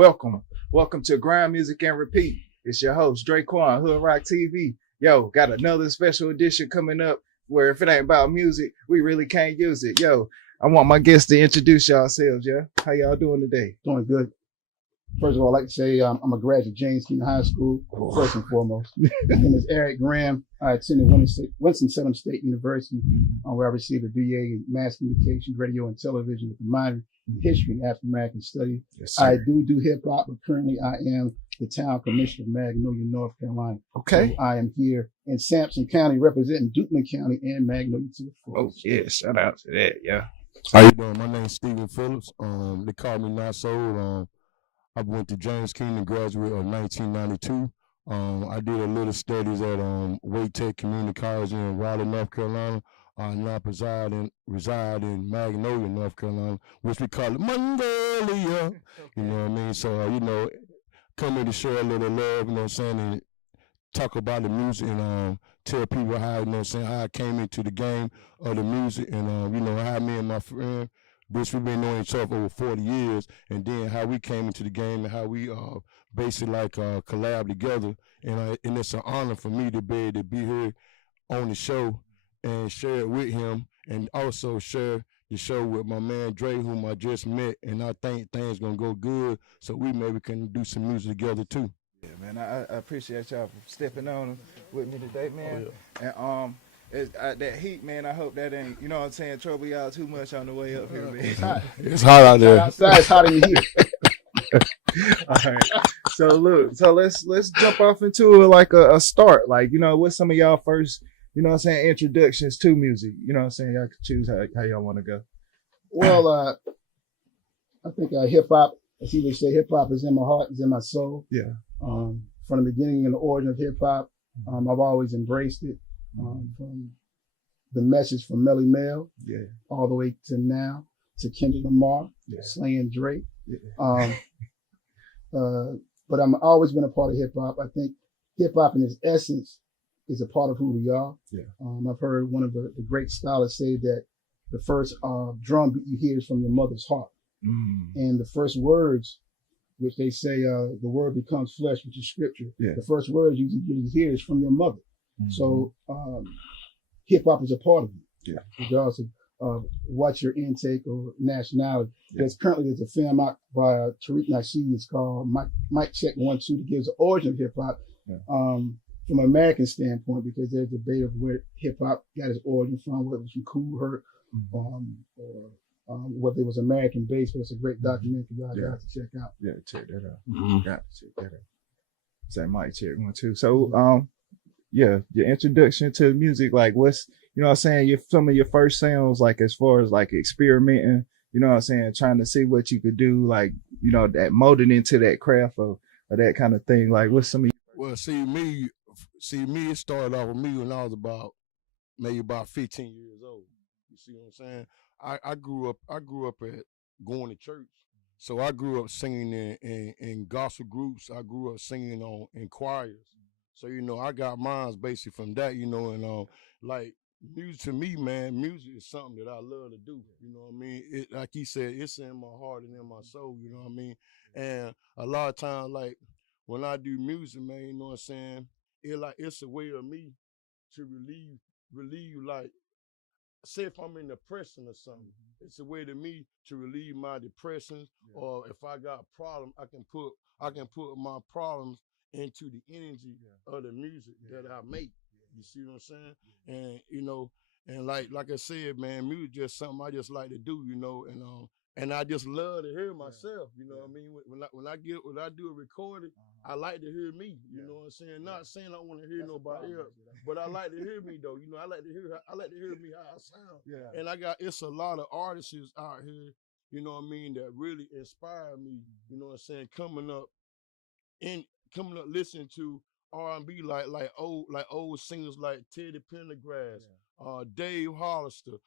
Welcome to Grind.Music.Repeat. It's your host, Draquan, HoodRockTV. Yo, got another special edition coming up where if it ain't about music, we really can't use it. Yo, I want my guests to introduce yourselves, yeah? How y'all doing today? Doing good. First of all, I'd like to say I'm a graduate of James Keene High School, first and foremost. My name is Eric Graham. I attended Winston-Salem State University, where I received a BA in Mass Communications, Radio, and Television with a minor in History and African American Studies. Yes, sir. I do hip-hop, but currently I am the town commissioner of Magnolia, North Carolina. Okay. So I am here in Sampson County representing Duplin County and Magnolia to the fullest. Oh, yeah, shout out to that, yeah. How you doing? My name's Stephen Phillips. They call me NySoul. I went to James Keene and graduated in 1992. I did a little studies at Wake Tech Community College in Raleigh, North Carolina. I now reside in Magnolia, North Carolina, which we call it Mongolia. You know what I mean? So, come here to share a little love, you know what I'm saying, and talk about the music and tell people how, how I came into the game of the music and, how me and my friend, which we've been knowing each other for over 40 years, and then how we came into the game and how we basically collab together. And it's an honor for me to be able to be here on the show and share it with him, and also share the show with my man Dre, whom I just met, and I think things gonna go good, so we maybe can do some music together too. Yeah, man, I appreciate y'all for stepping on with me today, man. Oh, yeah. And that heat, man, I hope that ain't, trouble y'all too much on the way up here, man. It's hot out there. Outside, it's hot in here. All right. So let's jump off into like a start. Like, what's some of y'all first, introductions to music? Y'all can choose how y'all want to go. Well, I think hip-hop, as he would say, hip-hop is in my heart, is in my soul. Yeah. From the beginning and the origin of hip-hop, I've always embraced it. From the message from Melly Mel, yeah, all the way to now, to Kendrick Lamar, yeah, slaying Drake. Yeah. But I've always been a part of hip-hop. I think hip-hop in its essence is a part of who we are. Yeah. I've heard one of the great scholars say that the first drum beat you hear is from your mother's heart. And the first words, which they say the word becomes flesh, which is scripture. Yeah. The first words you hear is from your mother. So hip-hop is a part of you, regardless of what your intake or nationality. Yeah. There's a film out by Tariq Nasheed. It's called Mic Check 1 2 that gives the origin of hip-hop from an American standpoint, because there's a debate of where hip-hop got its origin from, whether it was from Cool Herc or whether it was American-based. But it's a great documentary you guys got to check out. Yeah, check that out. Got to check that out. Say Mic Check 1 2. So, your introduction to music, like what's, some of your first sounds, like as far as like experimenting, trying to see what you could do, like, that molding into that craft or that kind of thing. Like what's some of Well, see me, it started off with me when I was about 15 years old. You see what I'm saying? I grew up at going to church. So I grew up singing in gospel groups. I grew up singing in choirs. So, I got mine basically from that, and like music to me, man, music is something that I love to do. You know what I mean? It, like he said, it's in my heart and in my soul, you know what I mean? And a lot of times, like when I do music, man, you know what I'm saying? It's a way of me to relieve like, say if I'm in depression or something, it's a way to me to relieve my depressions. Or if I got a problem, I can put my problems into the energy of the music that I make. You see what I'm saying? And and like I said, man, music just something I just like to do, and I just love to hear myself. You know what I mean? When I do a recording, I like to hear me. You know what I'm saying? Not saying I want to hear nobody else, but I like to hear me though. I like to hear me how I sound. Yeah. And it's a lot of artists out here, you know what I mean, that really inspire me. You know what I'm saying? Coming up listening to R&B like old singers like Teddy Pendergrass, Dave Hollister,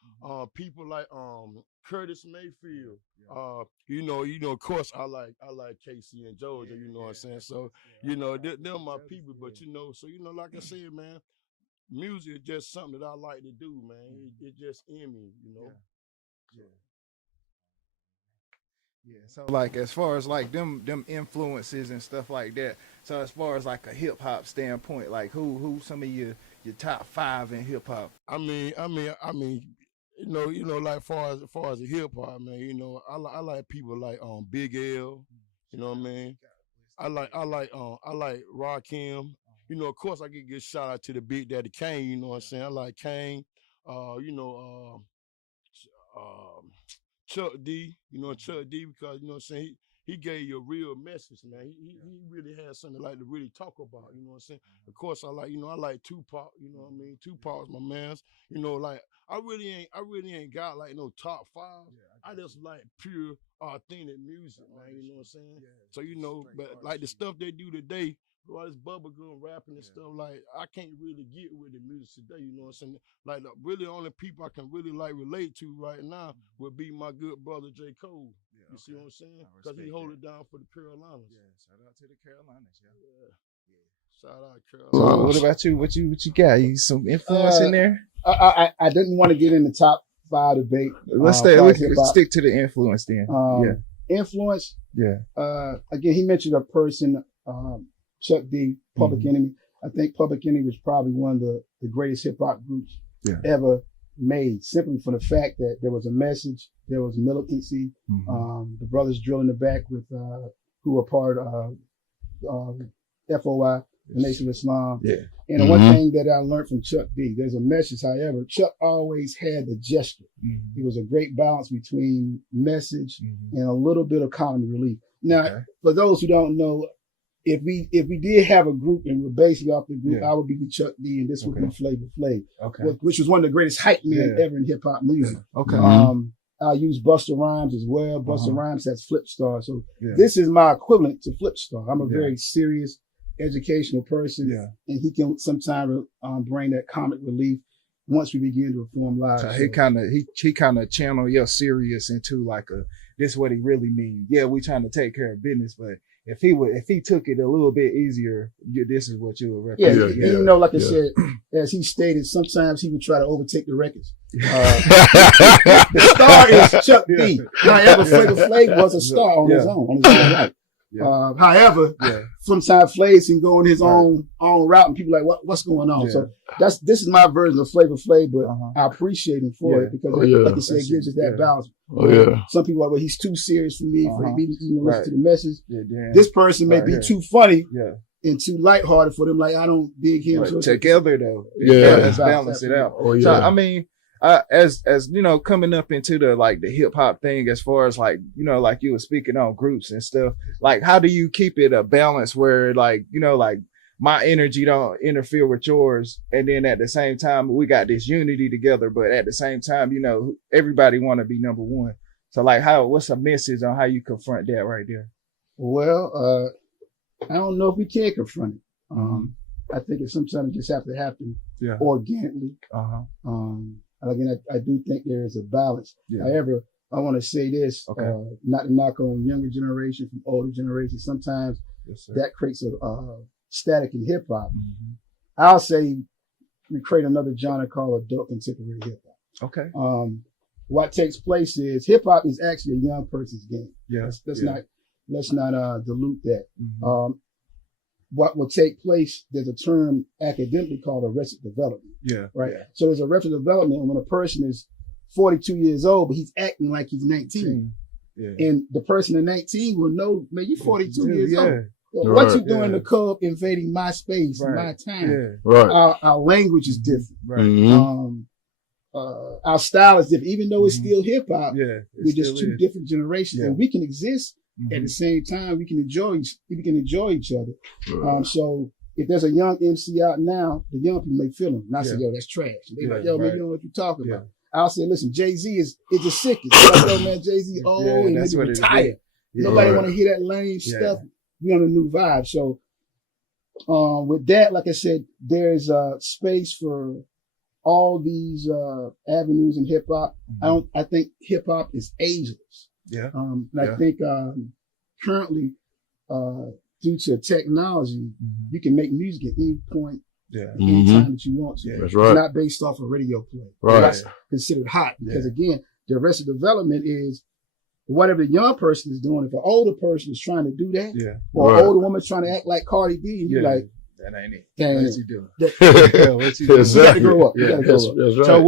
people like Curtis Mayfield. Of course I like Casey and Georgia, you know what I'm saying? So, they're my people, but like I said, man, music is just something that I like to do, man. It just in me, Yeah. Yeah. So like as far as like them influences and stuff like that. So as far as like a hip hop standpoint, like who some of your top 5 in hip hop? I mean, like far as the hip hop, man, I like people like Big L, you know what I mean? I like Rakim. Of course I can give shout out to the Big Daddy Kane, you know what I'm saying? I like Kane, uh, you know, um Chuck D, Chuck D, because you know what I'm saying, he gave you a real message, man. He really had something like to really talk about, you know what I'm saying? Of course I like Tupac, you know what I mean? Tupac's my man's, like I really ain't got like no top 5. I just like pure authentic music, man, you know what I'm saying? So but like the stuff they do today, all this bubblegum rapping and stuff, like I can't really get with the music today, you know what I'm saying? Like the really only people I can really like relate to right now would be my good brother J. Cole. You see what I'm saying? Because he hold it down for the Carolinas. Yeah, shout out to the Carolinas, Shout out So Carolinas. what about you? What you got? You some influence in there? I didn't want to get in the top 5 debate. Let's stick to the influence then. Influence. Yeah. Again, he mentioned a person, Chuck D, Public Enemy. I think Public Enemy was probably one of the greatest hip hop groups ever made, simply for the fact that there was a message, there was militancy. The brothers Drill in the back with who were part of FOI, the Nation of Islam. Yeah. And the one thing that I learned from Chuck D, there's a message, however, Chuck always had the gesture. It was a great balance between message and a little bit of comedy relief. Now, for those who don't know, if we did have a group and we're basically off the group, I would be Chuck D and this would be Flavor Flav, which was one of the greatest hype men ever in hip hop music. I use Busta Rhymes as well. Busta Rhymes has Flip Star. So this is my equivalent to Flip Star. I'm a very serious, educational person, and he can sometimes bring that comic relief once we begin to perform live. So he kind of channel your serious into like this is what he really means. Yeah, we trying to take care of business, but if he took it a little bit easier, this is what you would represent. Like I said, as he stated, sometimes he would try to overtake the records. The star is Chuck D. However, Flavor Flav was a star on his own right. However, sometimes Flav can go on his own route, and people are like, what's going on? So this is my version of Flavor Flav, but I appreciate him for it because, like you said, it gives us that balance. Some people are like, well, he's too serious for me for me to even listen to the message. This person may be too funny and too lighthearted for them. Like I don't dig him. So together though, let's balance it out. So I mean. As coming up into the hip hop thing, as far as like you were speaking on groups and stuff, like how do you keep it a balance where like my energy don't interfere with yours, and then at the same time we got this unity together, but at the same time everybody want to be number one. So like what's a message on how you confront that right there? Well, I don't know if we can confront it. I think it sometimes just have to happen organically. Again, I do think there is a balance. However, I want to say this, not to knock on younger generation from older generation. Sometimes that creates a static in hip hop. I'll say we create another genre called adult contemporary hip hop. What takes place is hip hop is actually a young person's game. Let's not dilute that. What will take place, there's a term academically called arrested development. So there's arrested development when a person is 42 years old, but he's acting like he's 19. And the person at 19 will know, man, you're 42 years old. Well, what you doing in the club invading my space, my time? Our language is different. Our style is different, even though it's still hip hop. We're just two different generations, and we can exist at the same time. We can enjoy each other. So if there's a young MC out now, the young people may feel him. And I say, yo, that's trash. And they're like, yo, man, you know what you're talking about. I'll say, listen, Jay-Z is the sickest. Like, yo, man, Jay-Z old and maybe retired. Nobody want to hear that lame stuff. We on a new vibe. So with that, like I said, there's space for all these avenues in hip hop. I think hip hop is ageless. And I think currently, due to technology, you can make music at any point, any time that you want to. That's right. It's not based off a radio play. That's considered hot because again, the Arrested Development is Whatever the young person is doing, if an older person is trying to do that, or Right. an older woman trying to act like Cardi B, and you're like, that ain't it. damn, What's you doing? What you doing? You got to grow up. You got to grow up. That's right. So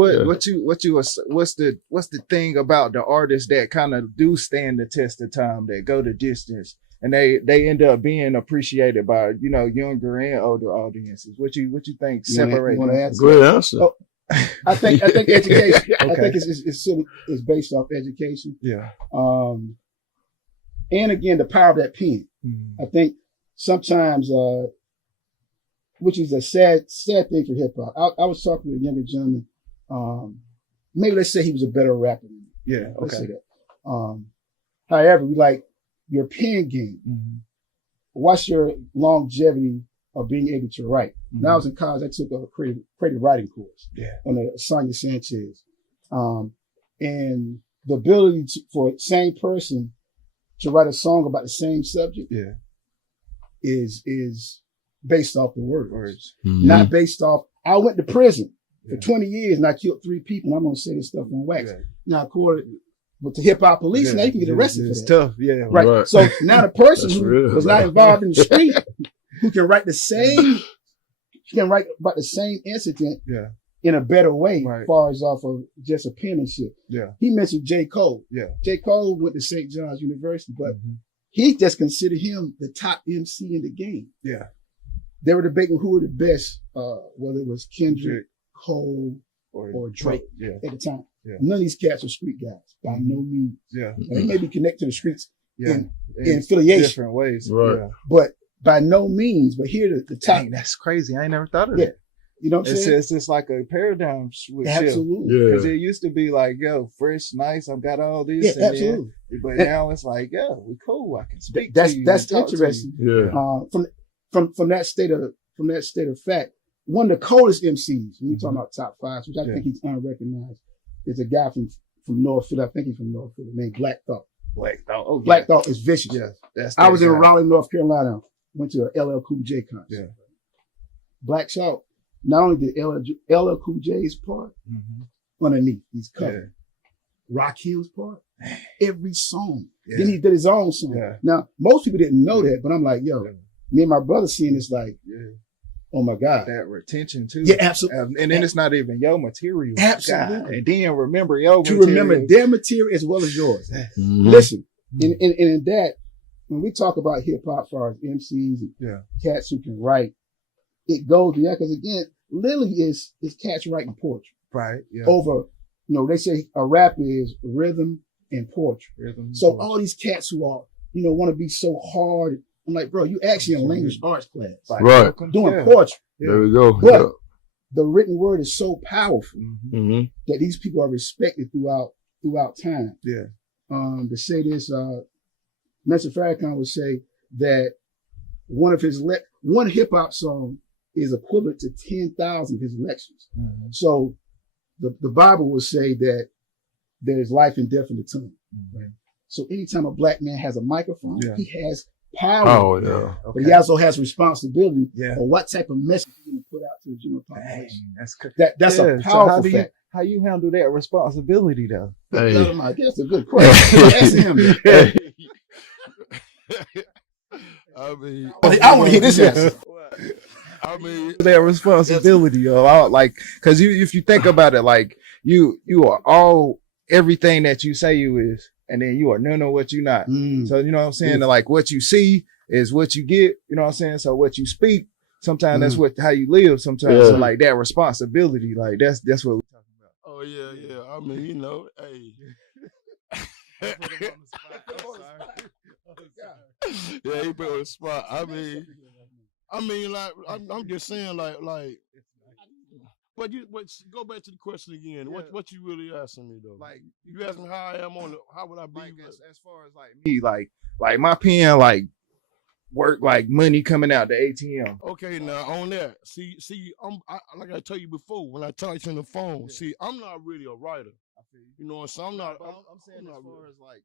what's the thing about the artists that kind of do stand the test of time, that go the distance, and they end up being appreciated by, you know, younger and older audiences? What you think separates? Great answer. Oh, I think education. I think it's based off education. Yeah. And again, the power of that pen. I think sometimes, which is a sad thing for hip hop. I was talking to a younger gentleman. Maybe let's say he was a better rapper than me. Yeah. Let's Okay. say that. However, we like your pen game. What's your longevity of being able to write? When I was in college, I took a creative writing course on the Sonia Sanchez. And the ability for the same person to write a song about the same subject is based off the words. Not based off, I went to prison for 20 years and I killed 3 people and I'm going to say this stuff on wax. Now, according with the hip hop police, now you can get arrested it's for that. tough. Yeah. Right. So now the person who real, was not involved in the street, who can write the same, can write about the same incident in a better way, as far as off of just a penmanship. Yeah. He mentioned J. Cole. Yeah. J. Cole went to St. John's University, but he just considered him the top MC in the game. Yeah. They were debating who were the best, whether it was Kendrick, Cole, or Drake at the time. Yeah. None of these cats are street guys, by no means. Yeah. Now, they may be connected to the streets in In affiliation. different ways. Right. Yeah. But by no means, but here the top. Dang, that's crazy. I ain't never thought of Yeah. that. You know what I'm saying? It's just like a paradigm switch. Absolutely. Because it used to be like, yo, fresh, nice, I've got all this. Yeah, and absolutely. But now it's like, yo, we cool. I can speak That's to you. that's and talk to interesting. you. Yeah. From that state of fact, one of the coldest MCs, when we talking about top 5, which I think he's unrecognized, is a guy from North Philly. I think he's from North Philly, named Black Thought. Black Thought. Oh, Black Thought is vicious. Yeah. I was in Raleigh, North Carolina. Went to a LL Cool J concert. Yeah. Black Shout. Not only did LL Cool J's part underneath, he's covered. Rock Hill's part, every song. Yeah. Then he did his own song. Yeah. Now, most people didn't know that, but I'm like, yo, me and my brother seeing this like, oh my God. That retention too. Yeah, absolutely. And then it's not even your material. Absolutely. God. And then remember your To material. remember their material as well as yours. Listen, in that, when we talk about hip hop, as far as MCs and cats who can write, it goes beyond, because again, Lily is cats writing poetry. Right. Yeah. Over, they say a rap is rhythm and poetry. So all these cats who are, want to be so hard. I'm like, bro, you actually in language arts class. Right. Doing poetry. There we go. But the written word is so powerful Mm-hmm. that these people are respected throughout time. Yeah. To say this, Mr. Farrakhan would say that one hip hop song is equivalent to 10,000 of his lectures. So the Bible will say that there's life and death in the tongue. Right? So anytime a black man has a microphone, he has power. Oh, yeah. But he also has responsibility Yeah. for what type of message he's going to put out to the general population. Dang, That's a so powerful fact. how you handle that responsibility though? Hey. That's a good question. Ask him. I mean, I want to hear this answer. I mean, that responsibility, yo. Cause if you think about it, like you are all everything that you say you is, and then you are none of what you not. So you know what I'm saying? Like what you see is what you get, you know what I'm saying? So what you speak, sometimes that's how you live sometimes. So like that responsibility, like that's what we're talking about. oh yeah. I mean, hey. Yeah, he put on the spot. I mean, like, I'm just saying, like, but go back to the question again. Yeah. What you really asking me though? Like you ask me how I am how would I be? Like as far as like me, like my pen, like work like money coming out the ATM. Okay, now on that, see, like I told you before, when I talked to you on the phone, see, I'm not really a writer. You know, so I'm not. I'm saying as far as like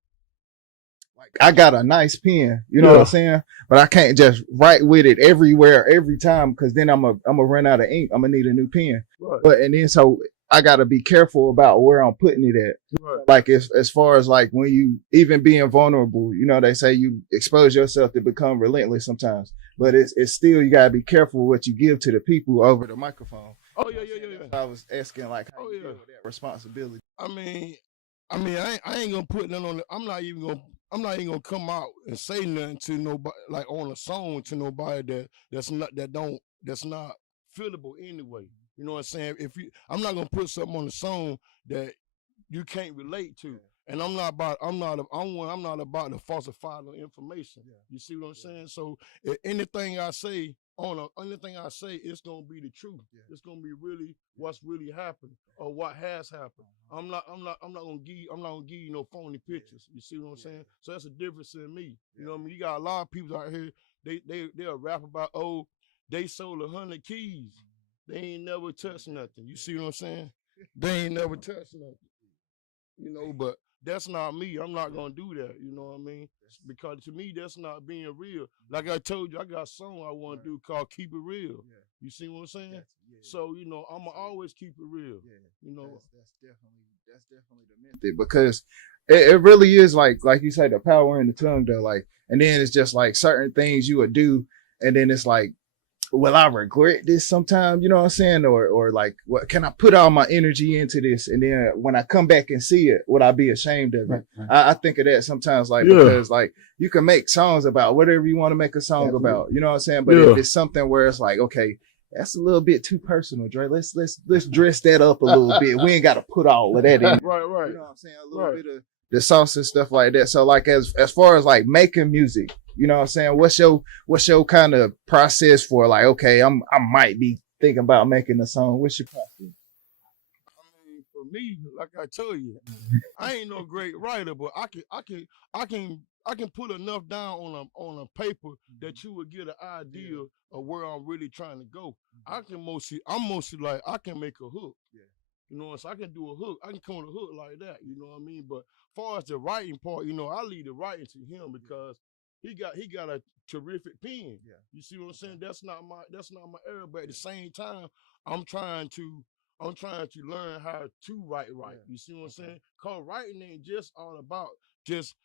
I got a nice pen, you know what I'm saying? But I can't just write with it everywhere, every time, because then I'm gonna run out of ink. I'm gonna need a new pen. Right. But and then so I gotta be careful about where I'm putting it at. Right. Like as far as like when you even being vulnerable, you know, they say you expose yourself to become relentless sometimes, but it's still, you gotta be careful what you give to the people over the microphone. Oh yeah. I was asking like how you Yeah. deal with that responsibility. I mean, I ain't gonna put nothing on it. I'm not even gonna come out and say nothing to nobody, like on a song to nobody that's not feelable anyway. You know what I'm saying? I'm not gonna put something on the song that you can't relate to. And I'm not about to falsify no information. You see what I'm saying? So if anything I say, it's gonna be the truth. It's gonna be really what's really happened or what has happened. I'm not gonna give you no phony pictures. You see what I'm saying? So that's a difference in me. You know what I mean? You got a lot of people out here, they'll rap about, oh, they sold 100 keys. They ain't never touched nothing. You see what I'm saying? They ain't never touched nothing. You know, but that's not me. I'm not gonna do that. You know what I mean? Because to me, that's not being real. Like I told you, I got a song I want to do called "Keep It Real." You see what I'm saying? So you know, I'ma always keep it real. You know, that's definitely the method, because it really is like you say, the power in the tongue though. Like, and then it's just like certain things you would do, and then it's like, will I regret this sometime? You know what I'm saying? Or like, what can I put all my energy into this? And then when I come back and see it, would I be ashamed of it? Right. I think of that sometimes, like, because like you can make songs about whatever you want to make a song about, you know what I'm saying? But if it's something where it's like, okay, that's a little bit too personal, Dre. Let's dress that up a little bit. We ain't got to put all of that in. Right. You know what I'm saying? A little bit of the sauce and stuff like that. So like as far as like making music, you know what I'm saying? What's your kind of process for like, okay, I might be thinking about making a song. What's your process? I mean, for me, like I told you, I ain't no great writer, but I can put enough down on a paper that you would get an idea of where I'm really trying to go. I'm mostly like, I can make a hook. You know, so I can do a hook. I can come on a hook like that. You know what I mean? But as far as the writing part, you know, I leave the writing to him because he got a terrific pen. You see what I'm saying? That's not my area. But at the same time, I'm trying to learn how to write right. You see what I'm saying? Cause writing ain't just all about just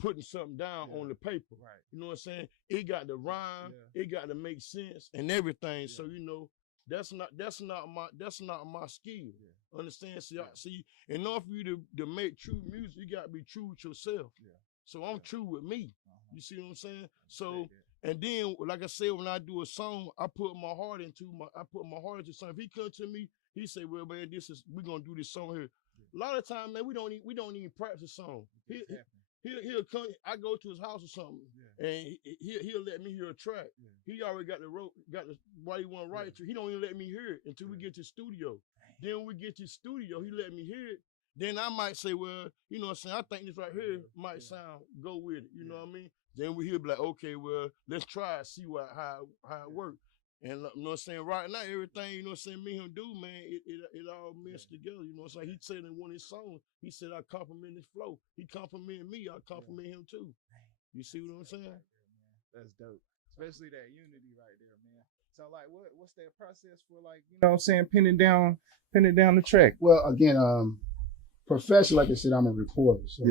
putting something down on the paper. You know what I'm saying? It got to rhyme. It got to make sense and everything. So you know. That's not my skill. Understand? See, in order for you to make true music, you gotta be true with yourself. So I'm true with me. You see what I'm saying? So, and then, like I said, when I do a song, I put my heart into something. If he come to me, he say, "Well, man, we're gonna do this song here." A lot of times, man, we don't even practice a song. He'll come. I go to his house or something, and he'll let me hear a track. He already got the what he want to write to. He don't even let me hear it until we get to the studio. Then when we get to the studio, he let me hear it. Then I might say, well, you know what I'm saying? I think this right here might go with it. You know what I mean? Then he'll be like, okay, well, let's try it, see how it works. And you know what I'm saying? Right now, everything, you know what I'm saying, me and him do, man, it all meshed together. You know what I'm saying? He said in one of his songs, he said, I compliment his flow. He complimented me, I compliment him too. You see what I'm saying? That's dope. Especially that unity right there, man. So like what's that process for, like, you know what I'm saying, pinning down the track? Well, again, professionally, like I said, I'm a reporter. So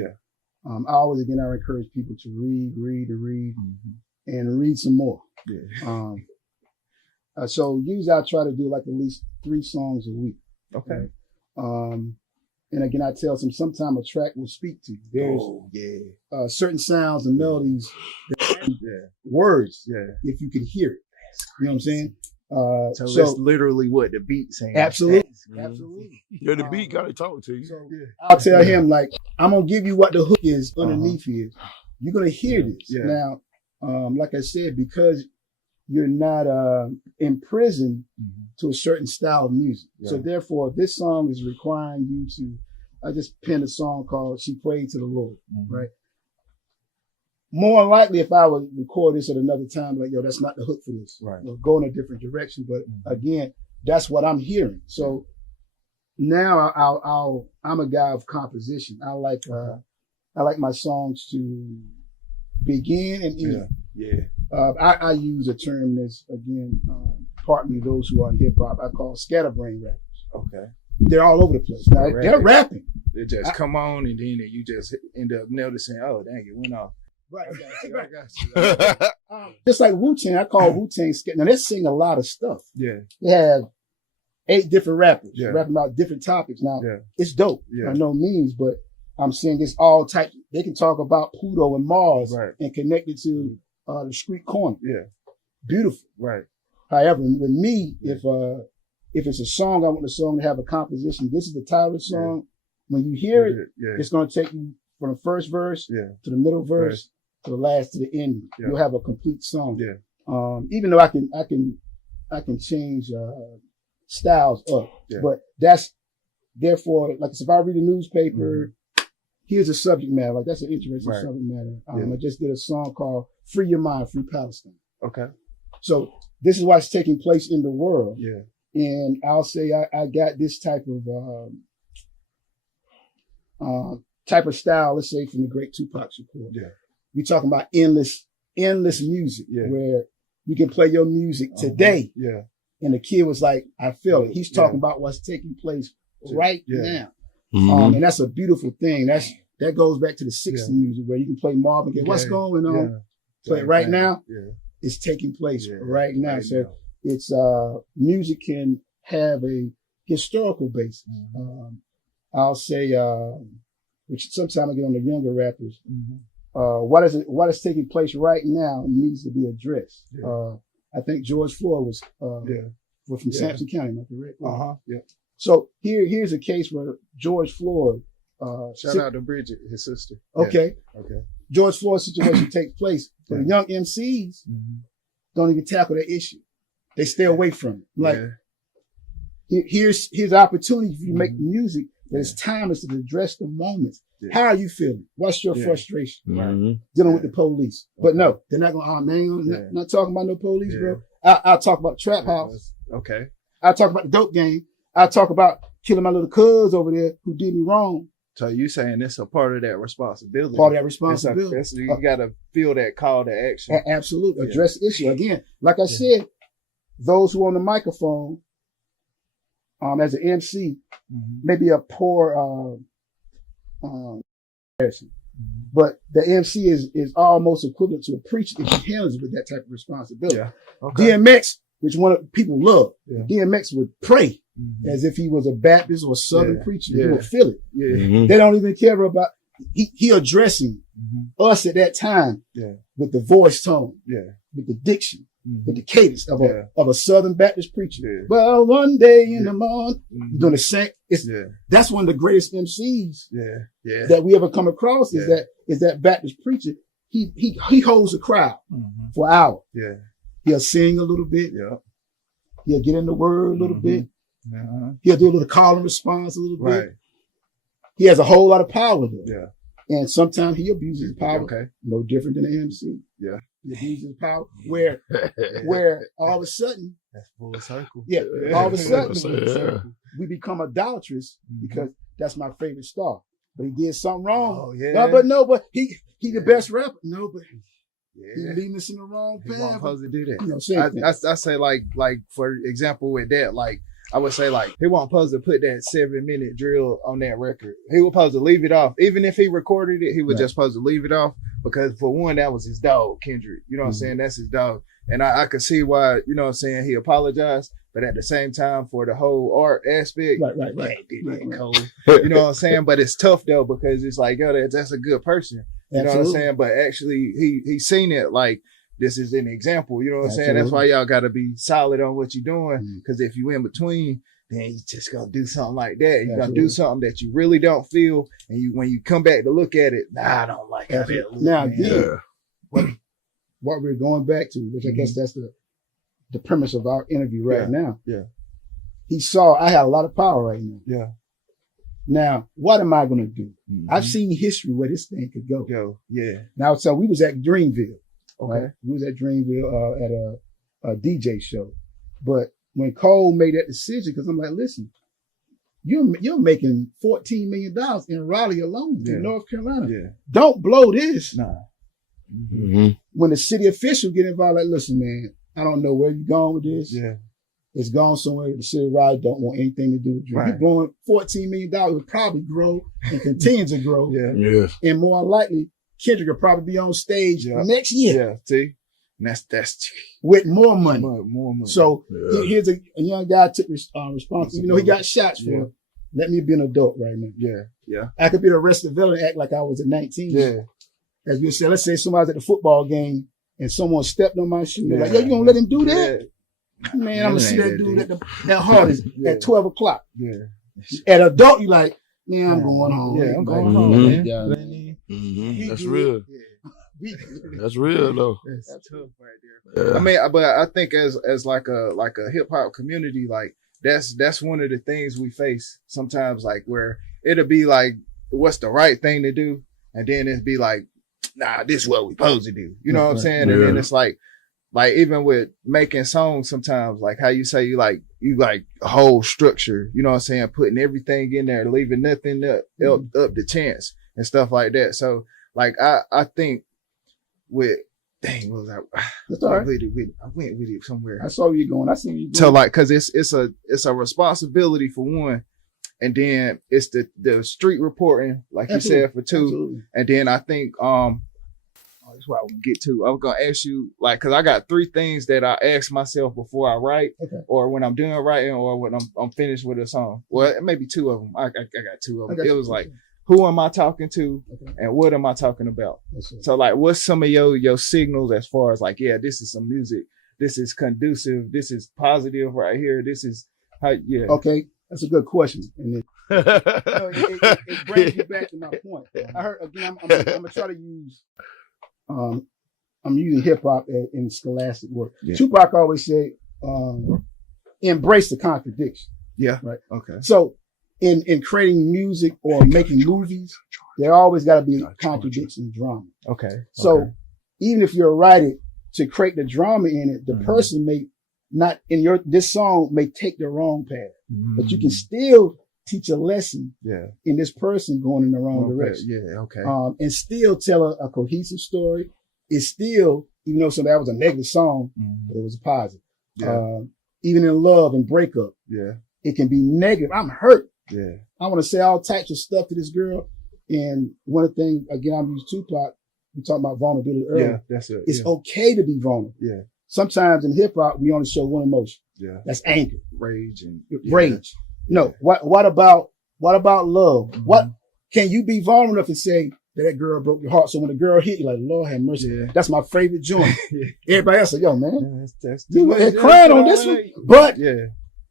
I always encourage people to read, and read some more. So usually I try to do like at least 3 songs a week. Okay. Right? And again, I tell sometimes a track will speak to you. There's certain sounds and melodies, words, if you can hear it. You know what I'm saying? So that's literally what the beat's saying. Absolutely. Yeah, the beat gotta talk to you. So I'll tell him, like, I'm gonna give you what the hook is underneath here. You're gonna hear this. Now, like I said, because you're not imprisoned to a certain style of music. So therefore, this song is requiring you to, I just penned a song called She Prayed to the Lord, right? More likely, if I would record this at another time, like, yo, that's not the hook for this. Right. You know, go in a different direction. But again, that's what I'm hearing. So now I'm a guy of composition. I like my songs to begin and end. I use a term that's, again, pardon me, those who are in hip hop, I call scatterbrain rappers. Okay. they're all over the place. Now, they're rapping. It just come on, and then you just end up noticing, oh, dang, it went off. Right. I got you. Just like Wu-Tang, I call Wu-Tang skit. Now, they sing a lot of stuff. Yeah. They have 8 different rappers rapping about different topics. Now, it's dope by no means, but I'm saying it's all types. They can talk about Pluto and Mars and connect it to the street corner. Yeah. Beautiful. Right. However, with me, if it's a song, I want the song to have a composition. This is the title of the song. When you hear it, it's going to take you from the first verse to the middle verse to the last to the ending. You'll have a complete song. Yeah. Even though I can change styles up, but that's therefore, like if I read a newspaper, here's a subject matter. Like that's an interesting subject matter. I just did a song called "Free Your Mind, Free Palestine." Okay. So this is what's taking place in the world. Yeah. And I'll say I got this type of style, let's say from the great Tupac Shakur. Yeah. We're talking about endless music where you can play your music today. Yeah. And the kid was like, I feel it. He's talking about what's taking place right now. And that's a beautiful thing. That goes back to the 60s music where you can play Marvin Gaye. What's going on? Play it right now. Yeah. It's taking place right now. Right so now. It's music can have a historical basis. I'll say which sometimes I get on the younger rappers. What is taking place right now needs to be addressed. Yeah. I think George Floyd was from Sampson County, am I correct? Yeah. So here's a case where George Floyd. Shout out to Bridget, his sister. Okay. Okay. George Floyd's situation takes place, but the young MCs don't even tackle that issue. They stay away from it. Like here's opportunity for you to make music that is timeless to address the moments. Yeah. How are you feeling? What's your frustration? Dealing with the police. But no, they're not going, not talking about no police, bro. I'll talk about the trap house. Okay. I'll talk about the dope game. I'll talk about killing my little cuz over there who did me wrong. So you saying it's a part of that responsibility? Part of that responsibility. You got to feel that call to action. Absolutely. Address the issue. Again, like I said, those who on the microphone, as an MC, maybe a poor person. But the MC is almost equivalent to a preacher if he handles it with that type of responsibility. Yeah. Okay. DMX, which one of people love, DMX would pray as if he was a Baptist or a Southern preacher. He would feel it. Yeah. They don't even care about he addressing us at that time with the voice tone, with the diction, with the cadence of a Southern Baptist preacher. Yeah. Well, one day in the morning, you're doing the same. That's one of the greatest MCs that we ever come across is that Baptist preacher. He holds a crowd for an hour. Yeah. He'll sing a little bit. Yeah. He'll get in the word a little bit. He'll do a little call and response a little bit. He has a whole lot of power though. Yeah. And sometimes he abuses his power. Okay. No different than an MC. Yeah. He abuses his power where all of a sudden. That's full circle. Yeah. All of a sudden we become idolatrous because that's my favorite star. But he did something wrong. Oh, yeah. But he the best rapper. No, but he's leading us in the wrong path. He wasn't supposed to do that. I say like for example with that, like I would say like he wasn't supposed to put that 7-minute drill on that record. He was supposed to leave it off. Even if he recorded it, he was just supposed to leave it off because for one, that was his dog, Kendrick. You know what I'm saying? That's his dog. And I could see why, you know what I'm saying, he apologized. But at the same time, for the whole art aspect, right. Cool. You know what I'm saying? But it's tough though, because it's like, yo, that's a good person. You know what I'm saying? But actually he seen it like, this is an example. You know what I'm saying? That's why y'all got to be solid on what you're doing. Because if you in between, then you just going to do something like that. You're going to do something that you really don't feel. And when you come back to look at it, I don't like how that looks. Now, what we're going back to, which I guess that's the premise of our interview right now. Yeah. He saw I had a lot of power right now. Yeah. Now, what am I going to do? I've seen history where this thing could go. Yeah. Now, so we was at Dreamville. Okay. Right? We was at Dreamville at a DJ show. But when Cole made that decision, because I'm like, listen, you're making $14 million in Raleigh alone, in North Carolina. Yeah. Don't blow this. Nah. When the city officials get involved, like, listen, man, I don't know where you're going with this. Yeah. It's gone somewhere. The city rider don't want anything to do with Drake. Right. He's growing $14 million. Would probably grow and continue to grow. Yeah. And more likely, Kendrick will probably be on stage next year. Yeah, see? And that's with more money. More money. So here's a young guy took responsibility. Even though he got shots for it. Let me be an adult right now. Yeah. I could be the rest of the villain and act like I was at 19. Yeah. As we said, let's say somebody's at the football game and someone stepped on my shoe. Like, yo, you gonna let him do that? Man, I'm gonna see that dude at Hardee's at 12 o'clock. Yeah. At adult, you like, man, I'm going home. Yeah, I'm going home, man. That's real. That's real though. That's tough right there. I mean, but I think as like a hip hop community, like that's one of the things we face sometimes, like where it'll be like, what's the right thing to do? And then it'd be like, nah, this is what we supposed to do. You know what I'm saying? And then it's like even with making songs sometimes, like how you say you like a whole structure, you know what I'm saying? Putting everything in there, leaving nothing up to chance and stuff like that. So like, I think with, dang, what was I? That's all right. I went with it somewhere. I saw you going. I seen you going. So like, cause it's a responsibility for one. And then it's the street reporting, like you said, for two. Absolutely. And then I think, that's what I would get to. I was going to ask you, like, cause I got 3 things that I ask myself before I write or when I'm doing writing or when I'm finished with a song. Well, maybe 2 of them. I got 2 of them. It was like, who am I talking to and what am I talking about? So like, what's some of your signals as far as like, yeah, this is some music. This is conducive. This is positive right here. This is how, Okay. That's a good question. And it brings me back to my point. I heard, again, I'm going to try to use, I'm using hip hop in scholastic work. Yeah. Tupac always said, embrace the contradiction. Yeah. Right. Okay. So in creating music or making movies, there always got to be contradiction and drama. Okay. So even if you're writing to create the drama in it, the person may not this song may take the wrong path, but you can still teach a lesson in this person going in the wrong direction. Yeah. Okay. And still tell a cohesive story. It's still, even though that was a negative song, but it was a positive. Yeah. Even in love and breakup. Yeah. It can be negative. I'm hurt. Yeah. I want to say all types of stuff to this girl. And one of the things, again, I'm using Tupac. We talking about vulnerability earlier. Yeah, that's it. It's okay to be vulnerable. Yeah. Sometimes in hip hop, we only show one emotion. Yeah. That's anger. Rage. No. What about love? What can you be vulnerable enough and say that girl broke your heart? So when the girl hit you, like, Lord have mercy. That's my favorite joint. Everybody else like, yo, man, you cried on this one. But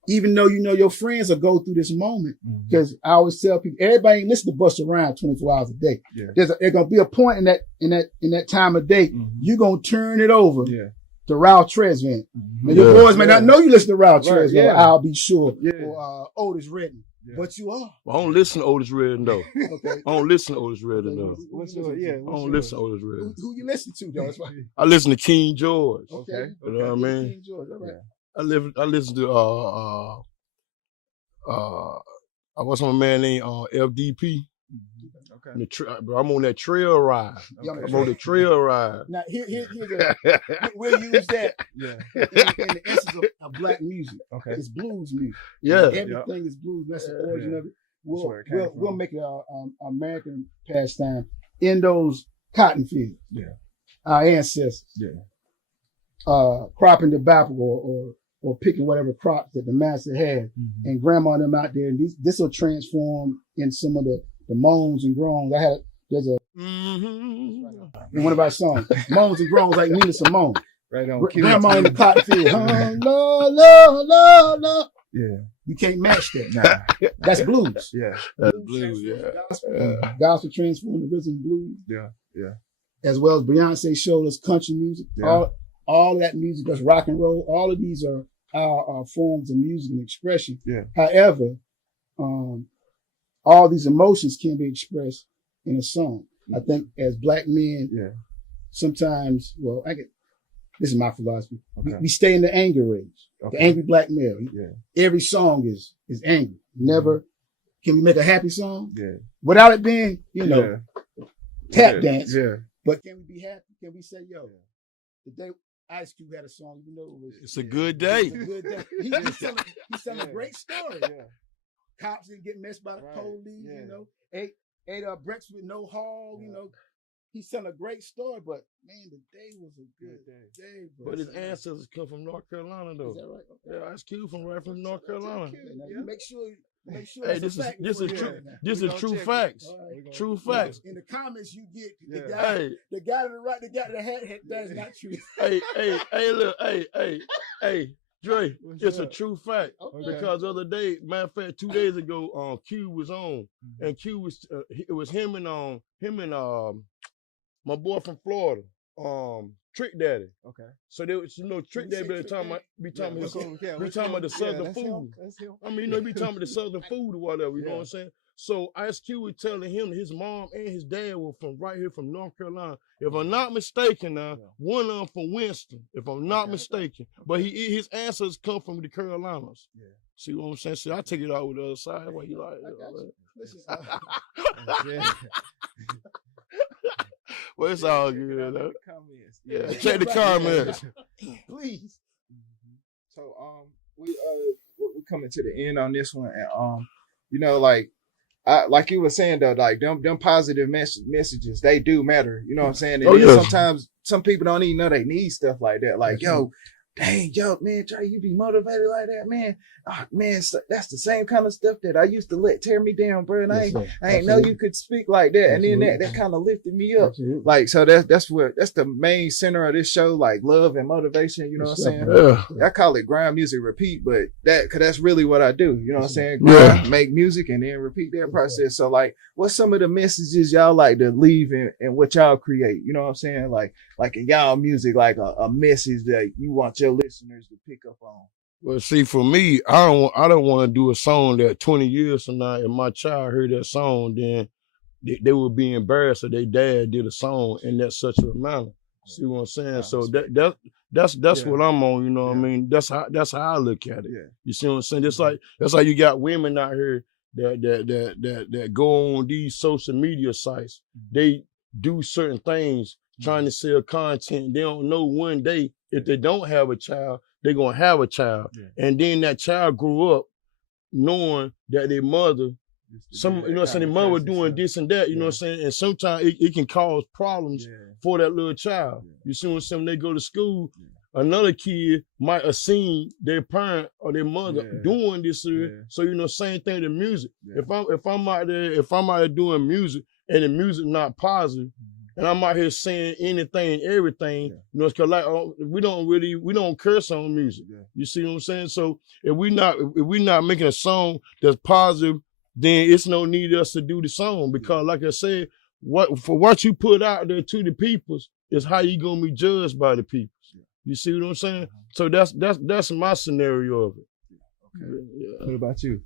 even though you know your friends will go through this moment, because I always tell people, everybody ain't listen to Busta Rhymes 24 hours a day. Yeah. There's gonna be a point in that time of day, you're gonna turn it over to Ralph Tresvant. And your boys may not know you listen to Ralph Tresvant, I'll be sure. Or Otis Redding. But you are. Well, I don't listen to Otis Redding though. Okay. I don't listen to Otis Redding though. I don't listen to Otis Redding. Who you listen to though? That's why. I listen to King George. Okay. You know what I mean? King George. All right. I listen to what's my man named FDP. Okay. I'm on that trail ride. I'm on the trail ride. Now we'll use that in the essence of black music. Okay. It's blues music. Yeah. Everything is blues. That's the origin of it. We'll make it an American pastime in those cotton fields. Yeah. Our ancestors. Yeah. Cropping tobacco or picking whatever crop that the master had, and grandma and them out there. And this will transform in some of the moans and groans. There's a one of our songs, moans and groans like Nina Simone. Right on. Grandma in the cotton field. La. Yeah. You can't match that. Nah. That's blues. Yeah. That's blues. Yeah. Gospel transformed the rhythm blues. Yeah. Yeah. As well as Beyonce showed us country music. Yeah. All that music, that's rock and roll. All of these are our forms of music and expression. Yeah. However, all these emotions can be expressed in a song. I think as black men, sometimes, this is my philosophy. Okay. We stay in the anger rage, the angry black male. Yeah. Every song is angry. Never can we make a happy song? Yeah. Without it being, tap dance. Yeah. But can we be happy? Can we say, yo, today Ice Cube had a song, you know, it was It's a good day. It's a good day. He's telling a great story. Yeah. Cops didn't get messed by the police, you know. Ate breakfast with no hog, you know. He's telling a great story, but man, the day was a good day, bro. But his ancestors come from North Carolina, though. Is that right? Okay. Yeah, Ice Cube from North Carolina. Make sure. Hey, this is true facts. Right. True facts. In the comments, you get the guy to the right, the guy to the hat. That is not true. Look, Dre, it's a true fact. Because the other day, matter of fact, 2 days ago, Q was on, and Q was it was him and my boy from Florida, Trick Daddy. Okay. So they was, Trick Daddy be talking about the southern food. I mean, be talking about the southern food or whatever, you know what I'm saying? So Ice Cube was telling him his mom and his dad were from right here from North Carolina. If I'm not mistaken now, one of them from Winston, if I'm not mistaken. But his ancestors come from the Carolinas. Yeah. See what I'm saying? See, I take it out with the other side. What you like? Listen. Well, it's all good, though. Check the comments. Please. So we coming to the end on this one, and like you were saying though, like them positive messages, they do matter. You know what I'm saying? And sometimes some people don't even know they need stuff like that. Like, man, Trey, you be motivated like that, man. Oh, man, that's the same kind of stuff that I used to let tear me down, bro. And I ain't know you could speak like that. And then that kind of lifted me up. Like, so that's the main center of this show, like love and motivation. You know what I'm saying? Yeah. I call it Grind.Music.Repeat, but cause that's really what I do. You know what I'm saying? Grind, make music and then repeat that process. So like, what's some of the messages y'all like to leave in what y'all create? You know what I'm saying? Like in y'all music, like a message that you want your listeners to pick up on. Well, see, for me, I don't want to do a song that 20 years from now, if my child heard that song, then they would be embarrassed that their dad did a song in that such a manner. See what I'm saying? So that's what I'm on. You know what I mean? That's how I look at it. Yeah. You see what I'm saying? That's like you got women out here that go on these social media sites. They do certain things trying to sell content. They don't know one day if they don't have a child, they're gonna have a child. Yeah. And then that child grew up knowing that their mother, their mother doing this and that, you know what I'm saying? And sometimes it can cause problems for that little child. Yeah. You see what I'm saying? When they go to school, another kid might have seen their parent or their mother doing this. So, same thing to music. Yeah. If I'm out there doing music and the music not positive, and I'm out here saying anything, everything, it's cause like we don't curse on music. Yeah. You see what I'm saying? So if we not making a song that's positive, then it's no need us to do the song because, like I said, what you put out there to the peoples is how you gonna be judged by the peoples. Yeah. You see what I'm saying? So that's my scenario of it. Okay. Yeah. What about you?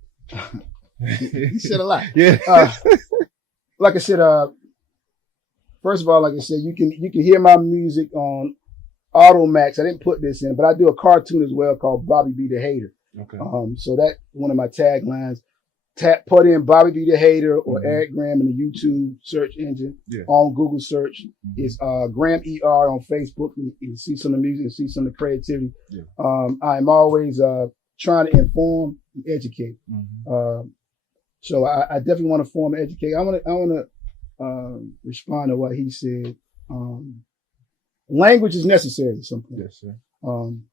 You said a lot. Yeah. Like I said, first of all, like I said, you can hear my music on Automax. I didn't put this in, but I do a cartoon as well called Bobby B the Hater. Okay. So that's one of my taglines. Put in Bobby B the Hater or Eric Graham in the YouTube search engine on Google search. It's Graham ER on Facebook. You can see some of the music and see some of the creativity. Yeah. I'm always trying to inform and educate. So I definitely want to inform and educate. I want to respond to what he said. Language is necessary at some point. Yes, sir.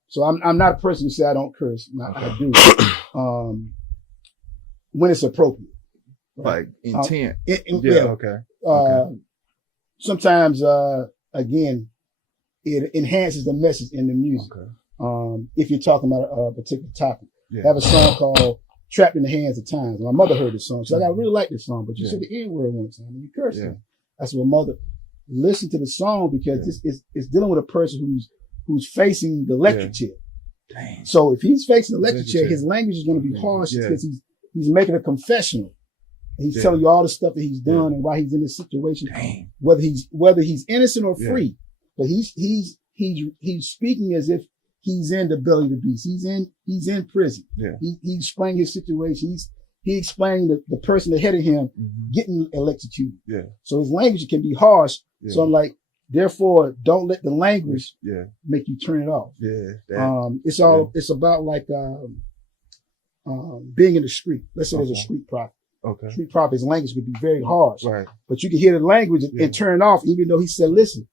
So I'm not a person who say I don't curse. I do. When it's appropriate. Like intent. Okay. Sometimes, again, it enhances the message in the music. Okay. If you're talking about a particular topic. Yeah. I have a song called Trapped in the Hands of Times. My mother heard this song. She's like, I really like this song, but you said the N-word one time and you cursed him. I said, well, mother, listen to the song because it's dealing with a person who's facing the electric chair. Dang. So if he's facing the electric chair, his language is going to be harsh because he's making a confessional. He's telling you all the stuff that he's done and why he's in this situation. Dang. Whether he's innocent or free, but he's speaking as if he's in the belly of the beast. He's in prison. Yeah. He explained his situation. He explained the person ahead of him getting electrocuted. Yeah. So his language can be harsh. Yeah. So I'm like, Therefore, don't let the language make you turn it off. It's about like being in the street. Let's say there's a street prophet. Okay. Street prophet's language could be very harsh. Right. But you can hear the language and turn it off, even though he said, listen,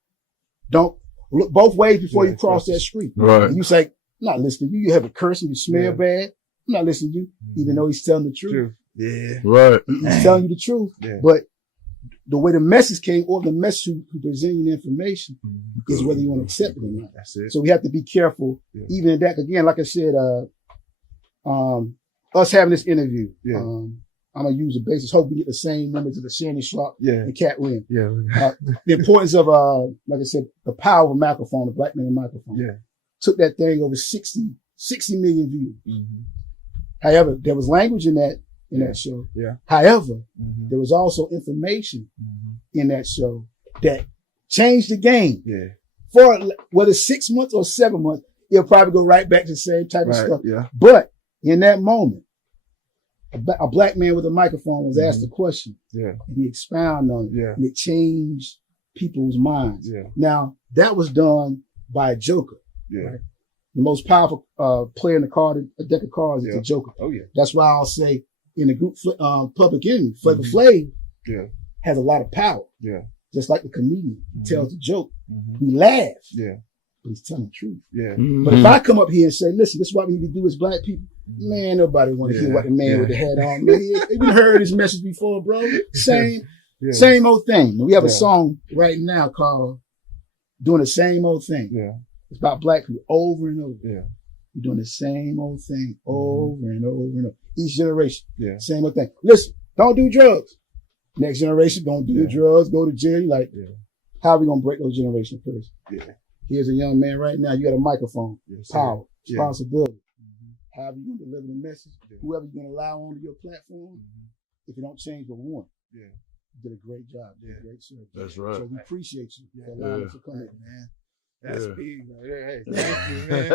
don't look both ways before you cross that street. Right. And you say, I'm not listening to you. You have a curse and you smell bad. I'm not listening to you, even though he's telling the truth. True. Yeah. Right. He's telling you the truth. Yeah. But the way the message came, or the message who presenting the information, is whether you want to accept it or not. That's it. So we have to be careful, even in that. Again, like I said, us having this interview, I'm gonna use the basis. Hope we get the same numbers of the Sandy Schlock and Cat Wynn. The importance of like I said, the power of a microphone, the black man microphone. Took that thing over 60 million views. However, there was language in that show. However, there was also information in that show that changed the game. For whether 6 months or 7 months, it'll probably go right back to the same type of stuff. But in that moment, a black man with a microphone was asked a question. And he expounded on it. And it changed people's minds. Now, that was done by a joker. Right? The most powerful player in a deck of cards is a joker. That's why I'll say in the group Public Enemy, Flavor Flav has a lot of power. Just like the comedian. He tells a joke. We laugh. But he's telling the truth. But if I come up here and say, listen, this is what we need to do as black people, man, nobody want to hear what the man with the hat on. Man, you heard his message before, bro. Same old thing. We have a song right now called Doing the Same Old Thing. It's about black people over and over. We're doing the same old thing over and over and over. Each generation, same old thing. Listen, don't do drugs. Next generation, don't do drugs, go to jail. Like, how are we going to break those generational curses? Here's a young man right now. You got a microphone, power, responsibility. How are you going to deliver the message? Whoever you're going to allow onto your platform, if you don't change what we want, you did a great job. Did a great service. That's right. So we appreciate you for allowing us to come in, man. That's big right there. Hey, thank you, man.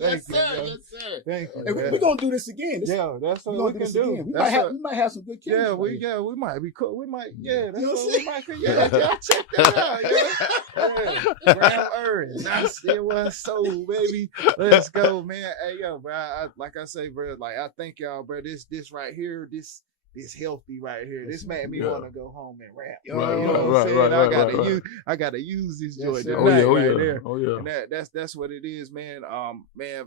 Yes, sir. Thank you. And we're gonna do this again. That's what we can do. We might have some good chemistry. We might be cool. We might, that's what we might. Y'all check that out. Graham ER NySoul, baby. Let's go, man. Hey, yo, bro. Like I say, bro. Like I thank y'all, bro. This right here. This healthy right here. This made me want to go home and rap. You know what I'm saying? I gotta use this joint tonight right there. And that's what it is, man. Man,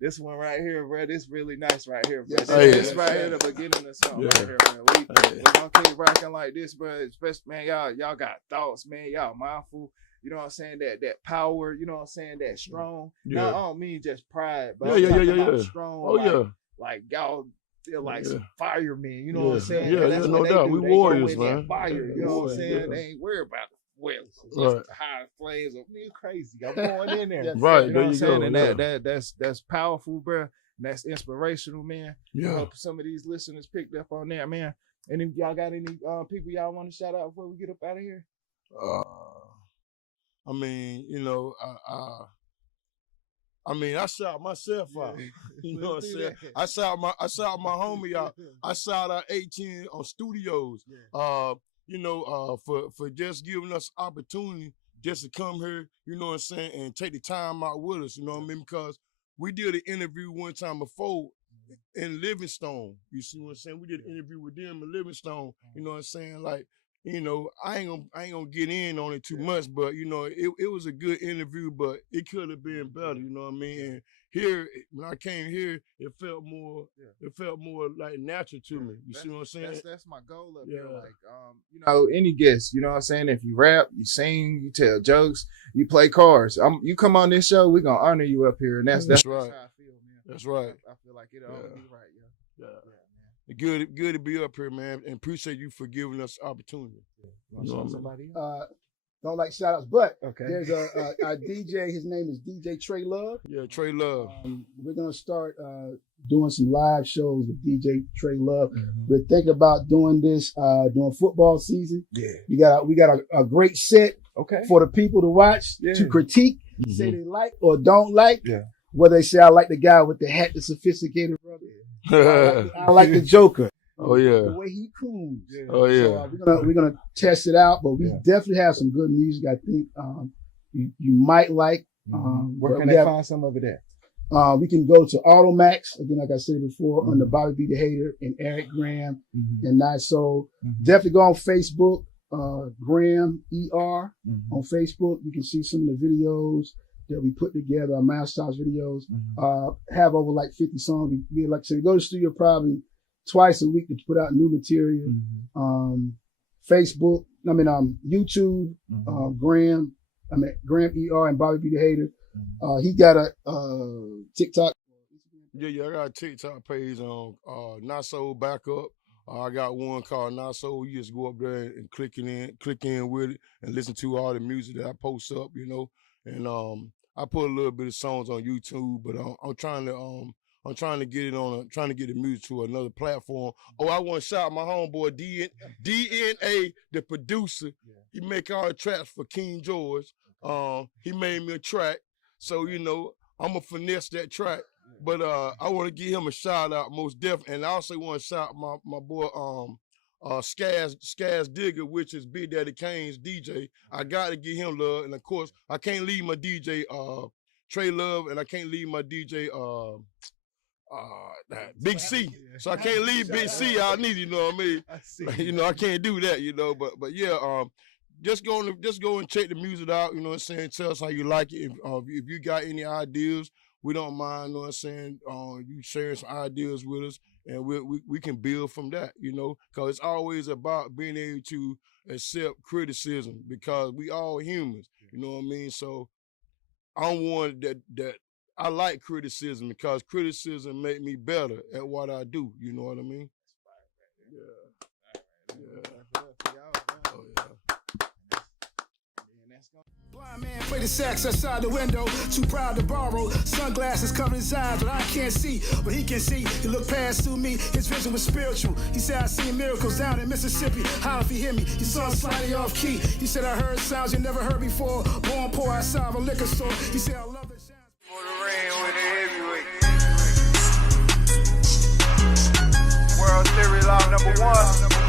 this one right here, bro. This really nice right here, bro. This right here, the beginning of something right here, man. We gonna keep rocking like this, bro. Especially, man, y'all got thoughts, man. Y'all mindful. You know what I'm saying? That power. You know what I'm saying? That strong. No, I don't mean just pride, but I'm talking about strong. Like y'all. They're like some firemen, you know what I'm saying? That's no doubt. We warriors, man. Fire, you know what I'm saying? They ain't worried about the high flames. You crazy? I'm going in there, right? You know what I'm saying? And that's powerful, bro. And that's inspirational, man. I hope some of these listeners picked up on that, man. And if y'all got any people y'all want to shout out before we get up out of here? I mean, you know, I shout myself out. You know what I'm saying? I shout my homie out. I shout out 18 on studios. You know, for just giving us opportunity just to come here, you know what I'm saying, and take the time out with us, you know what I mean? Because we did an interview one time before in Livingstone. You see what I'm saying? We did an interview with them in Livingstone, you know what I'm saying? Like, you know, I ain't gonna get in on it too much, but you know, it was a good interview, but it could have been better, you know what I mean? And here, when I came here, it felt more like natural to me. You see what I'm saying? That's my goal up here. Like, you know, any guest, you know what I'm saying? If you rap, you sing, you tell jokes, you play cards. You come on this show, we're gonna honor you up here, and that's right. How I feel, man. That's right. I feel like it'll always be right, Good to be up here, man, and appreciate you for giving us opportunity. Somebody else? Don't like shout outs, but there's a DJ, his name is DJ Trey Love. Yeah, Trey Love. We're gonna start doing some live shows with DJ Trey Love. We're thinking about doing this during football season. We got a great set for the people to watch, to critique, say they like or don't like. Whether they say I like the guy with the hat, the sophisticated brother. I like the Joker. Oh yeah. The way he croons. Yeah. Oh yeah. So we're gonna test it out, but we definitely have some good music. I think you might like. Where can they find some of it at? We can go to Automax again, like I said before, under Bobby B the Hater and Eric Graham and NySoul. Definitely go on Facebook, Graham ER on Facebook. You can see some of the videos that we put together, our Master's videos. Have over like 50 songs. We like I said, we go to the studio probably twice a week to put out new material. Facebook, YouTube, Graham ER and Bobby B the Hater. He got a TikTok. Yeah, I got a TikTok page on NySoul Backup. I got one called NySoul. You just go up there and click in with it and listen to all the music that I post up, you know. And I put a little bit of songs on YouTube, but I'm trying to get it on, trying to get the music to another platform. Oh, I want to shout my homeboy DNA, the producer. He make all the tracks for King George. He made me a track, so you know I'm gonna finesse that track. But I want to give him a shout out, most definitely, and I also want to shout my boy Skaz Digger, which is Big Daddy Kane's DJ. I gotta give him love, and of course I can't leave my DJ Trey Love, and I can't leave my DJ Big C. So I can't leave Big C. I need, you know what I mean? You know, I can't do that, you know. But yeah, just go and check the music out, you know what I'm saying? Tell us how you like it. If you got any ideas, we don't mind, you know what I'm saying? You sharing some ideas with us, and we can build from that, you know, because it's always about being able to accept criticism, because we all humans, you know what I mean? So I'm one that I like criticism, because criticism make me better at what I do, you know what I mean? Blind man play the sax outside the window, too proud to borrow. Sunglasses cover his eyes, but I can't see what he can see. He looked past through me, his vision was spiritual. He said, I seen miracles down in Mississippi. How if he hear me? He saw him slightly off key. He said, I heard sounds you never heard before. Born poor outside of a liquor store. He said, I love the sounds. For the rain with the heavyweight. World Series law #1.